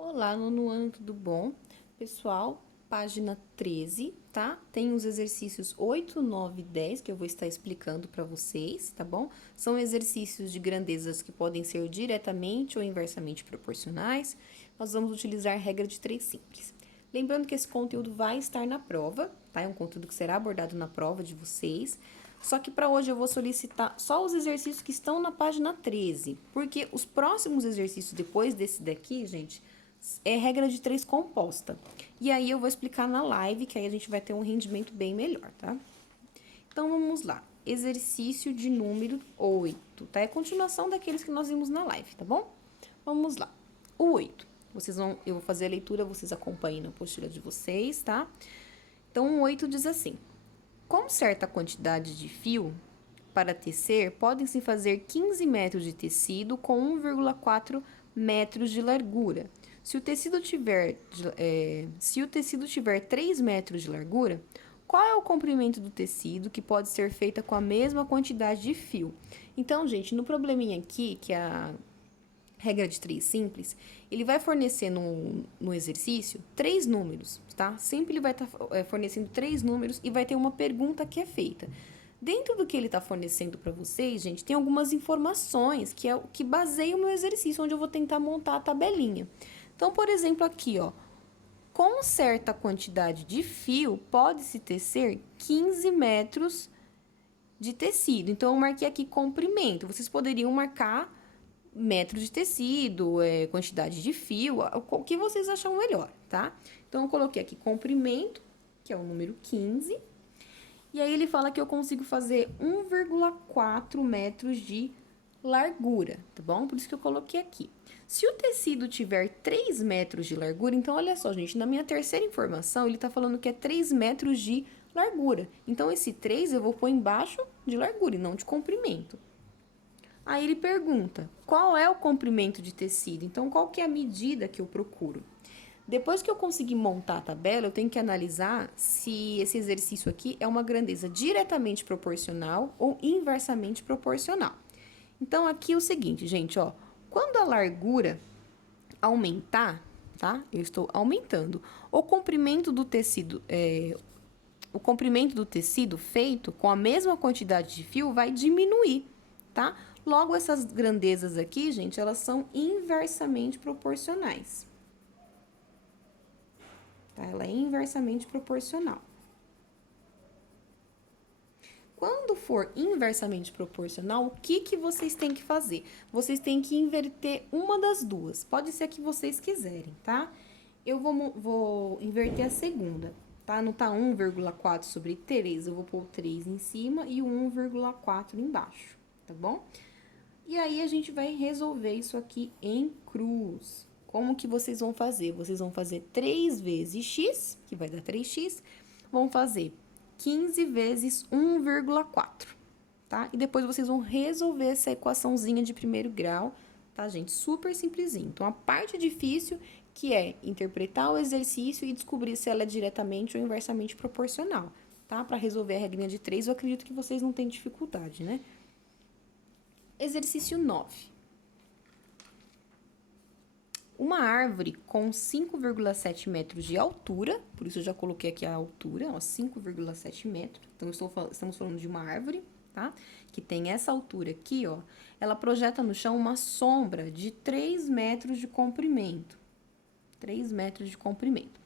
Olá, nono ano, tudo bom? Pessoal, página 13, tá? Tem os exercícios 8, 9 e 10 que eu vou estar explicando para vocês, tá bom? São exercícios de grandezas que podem ser diretamente ou inversamente proporcionais. Nós vamos utilizar a regra de 3 simples. Lembrando que esse conteúdo vai estar na prova, tá? É um conteúdo que será abordado na prova de vocês. Só que para hoje eu vou solicitar só os exercícios que estão na página 13, porque os próximos exercícios depois desse daqui, gente, é regra de 3 composta. E aí eu vou explicar na live, que aí a gente vai ter um rendimento bem melhor, tá? Então vamos lá. Exercício de número 8, tá? É a continuação daqueles que nós vimos na live, tá bom? Vamos lá. O 8. Eu vou fazer a leitura, vocês acompanhem na apostila de vocês, tá? Então o 8 diz assim: com certa quantidade de fio para tecer, podem-se fazer 15 metros de tecido com 1,4 metros de largura. Se o tecido tiver 3 metros de largura, qual é o comprimento do tecido que pode ser feita com a mesma quantidade de fio? Então, gente, no probleminha aqui, que é a regra de 3 simples, ele vai fornecer no exercício 3 números, tá? Sempre ele vai estar fornecendo 3 números e vai ter uma pergunta que é feita. Dentro do que ele está fornecendo para vocês, gente, tem algumas informações que é o que baseia o meu exercício, onde eu vou tentar montar a tabelinha. Então, por exemplo, aqui, ó, com certa quantidade de fio, pode-se tecer 15 metros de tecido. Então, eu marquei aqui comprimento. Vocês poderiam marcar metro de tecido, quantidade de fio, o que vocês acham melhor, tá? Então, eu coloquei aqui comprimento, que é o número 15. E aí, ele fala que eu consigo fazer 1,4 metros de largura, tá bom? Por isso que eu coloquei aqui. Se o tecido tiver 3 metros de largura, então olha só, gente, na minha terceira informação, ele tá falando que é 3 metros de largura. Então, esse 3 eu vou pôr embaixo de largura e não de comprimento. Aí ele pergunta, qual é o comprimento de tecido? Então, qual que é a medida que eu procuro? Depois que eu conseguir montar a tabela, eu tenho que analisar se esse exercício aqui é uma grandeza diretamente proporcional ou inversamente proporcional. Então, aqui é o seguinte, gente, ó. Quando a largura aumentar, tá? Eu estou aumentando. O comprimento do tecido feito com a mesma quantidade de fio vai diminuir, tá? Logo, essas grandezas aqui, gente, elas são inversamente proporcionais. Tá? Ela é inversamente proporcional. Quando for inversamente proporcional, o que vocês têm que fazer? Vocês têm que inverter uma das duas. Pode ser a que vocês quiserem, tá? Eu vou inverter a segunda, tá? Não tá 1,4 sobre 3, eu vou pôr o 3 em cima e o 1,4 embaixo, tá bom? E aí, a gente vai resolver isso aqui em cruz. Como que vocês vão fazer? Vocês vão fazer 3 vezes x, que vai dar 3x, vão fazer 15 vezes 1,4, tá? E depois vocês vão resolver essa equaçãozinha de primeiro grau, tá, gente? Super simplesinho. Então, a parte difícil, que é interpretar o exercício e descobrir se ela é diretamente ou inversamente proporcional, tá? Para resolver a regrinha de 3, eu acredito que vocês não têm dificuldade, né? Exercício 9. Uma árvore com 5,7 metros de altura, por isso eu já coloquei aqui a altura, ó, 5,7 metros. Então, estamos falando de uma árvore, tá? Que tem essa altura aqui, ó. Ela projeta no chão uma sombra de 3 metros de comprimento. 3 metros de comprimento.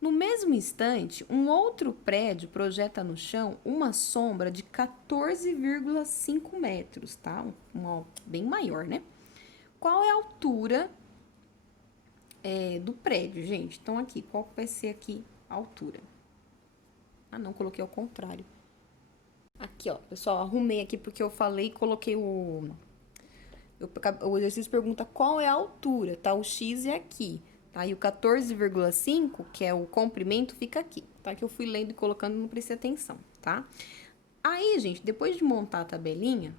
No mesmo instante, um outro prédio projeta no chão uma sombra de 14,5 metros, tá? Uma bem maior, né? Qual é a altura do prédio, gente? Então, aqui, qual vai ser aqui a altura? Ah, não, coloquei ao contrário. Aqui, ó, pessoal, arrumei aqui porque eu falei e coloquei o exercício pergunta qual é a altura, tá? O X é aqui, tá? E o 14,5, que é o comprimento, fica aqui, tá? Que eu fui lendo e colocando, não prestei atenção, tá? Aí, gente, depois de montar a tabelinha,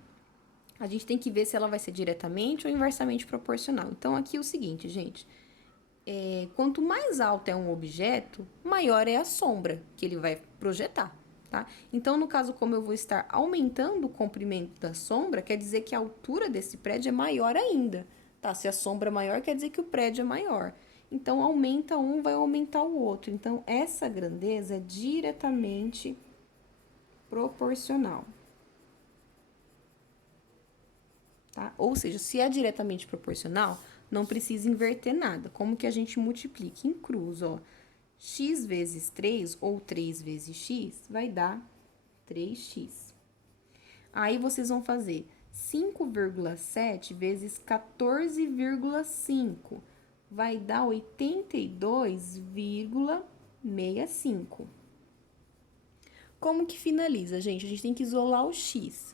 a gente tem que ver se ela vai ser diretamente ou inversamente proporcional. Então, aqui é o seguinte, gente. Quanto mais alto é um objeto, maior é a sombra que ele vai projetar, tá? Então, no caso, como eu vou estar aumentando o comprimento da sombra, quer dizer que a altura desse prédio é maior ainda, tá? Se a sombra é maior, quer dizer que o prédio é maior. Então, aumenta um, vai aumentar o outro. Então, essa grandeza é diretamente proporcional. Tá? Ou seja, se é diretamente proporcional, não precisa inverter nada. Como que a gente multiplica? Em cruz, ó. X vezes 3 ou 3 vezes x vai dar 3x. Aí, vocês vão fazer 5,7 vezes 14,5. Vai dar 82,65. Como que finaliza, gente? A gente tem que isolar o x.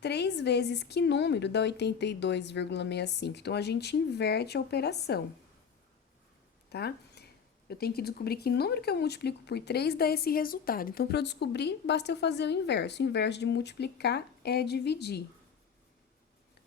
3 vezes que número dá 82,65? Então, a gente inverte a operação, tá? Eu tenho que descobrir que número que eu multiplico por 3 dá esse resultado. Então, para eu descobrir, basta eu fazer o inverso. O inverso de multiplicar é dividir.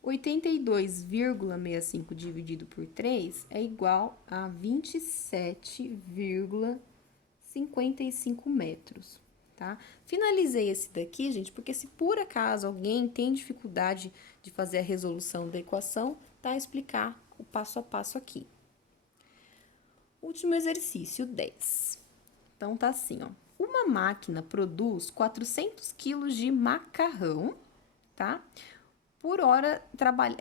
82,65 dividido por 3 é igual a 27,55 metros, tá? Finalizei esse daqui, gente, porque se por acaso alguém tem dificuldade de fazer a resolução da equação, tá? Explicar o passo a passo aqui. Último exercício, 10. Então, tá assim, ó. Uma máquina produz 400 quilos de macarrão, tá? Por hora trabalha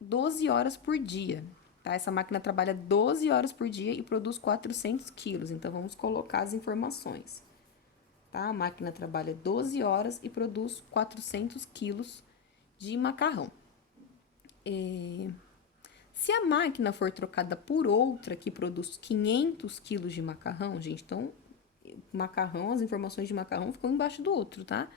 12 horas por dia, tá? Essa máquina trabalha 12 horas por dia e produz 400 quilos. Então, vamos colocar as informações, tá? A máquina trabalha 12 horas e produz 400 quilos de macarrão. Se a máquina for trocada por outra que produz 500 quilos de macarrão, gente, então, macarrão, as informações de macarrão ficam embaixo do outro, tá?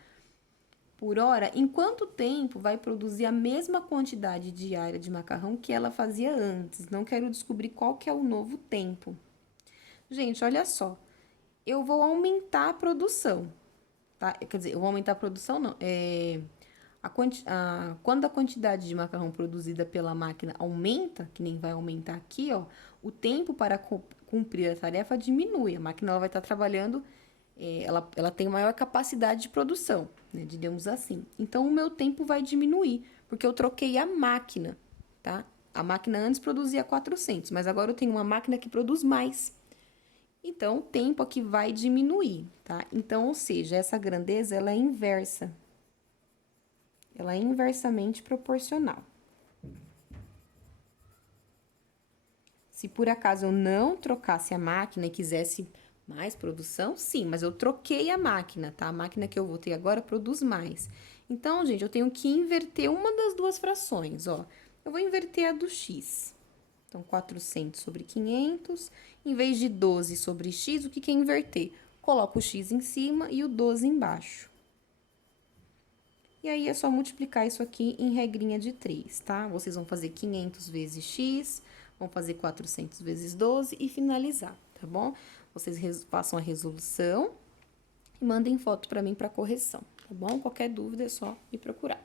Por hora, em quanto tempo vai produzir a mesma quantidade diária de macarrão que ela fazia antes? Não quero descobrir qual que é o novo tempo. Gente, olha só, eu vou aumentar a produção, tá? Quer dizer, eu vou aumentar a produção, não, quando a quantidade de macarrão produzida pela máquina aumenta, que nem vai aumentar aqui, ó, o tempo para cumprir a tarefa diminui. A máquina ela vai estar trabalhando, ela tem maior capacidade de produção, né, digamos assim. Então, o meu tempo vai diminuir, porque eu troquei a máquina, tá? A máquina antes produzia 400, mas agora eu tenho uma máquina que produz mais. Então, o tempo aqui vai diminuir, tá? Então, ou seja, essa grandeza, ela é inversa. Ela é inversamente proporcional. Se por acaso eu não trocasse a máquina e quisesse mais produção, sim, mas eu troquei a máquina, tá? A máquina que eu vou ter agora produz mais. Então, gente, eu tenho que inverter uma das duas frações, ó. Eu vou inverter a do x. Então, 400 sobre 500. Em vez de 12 sobre x, o que é inverter? Coloco o x em cima e o 12 embaixo. E aí, é só multiplicar isso aqui em regrinha de 3, tá? Vocês vão fazer 500 vezes x, vão fazer 400 vezes 12 e finalizar, tá bom? Vocês façam a resolução e mandem foto para mim para correção, tá bom? Qualquer dúvida é só me procurar.